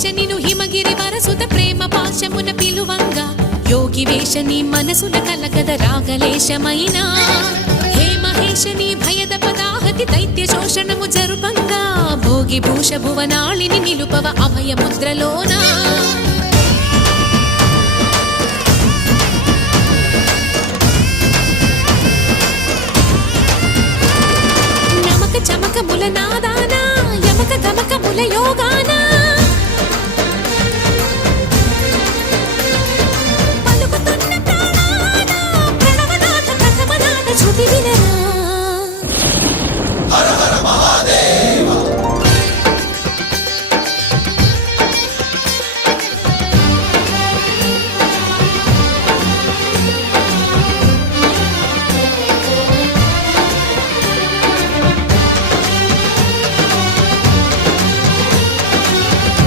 వేష నిను హిమగిరి వరసుత ప్రేమ పాశమున పిలువంగా యోగి వేష నీ మనసున కలకద రాగలేశమైనా హే మహేష నీ భయద పదాహతి దైత్య శోషణము జరుపంగా భోగి భూష భువనాళిని నిలుపవ అభయ ముద్రలోనా చమకముల నాదానా యమక గమకముల యోగానా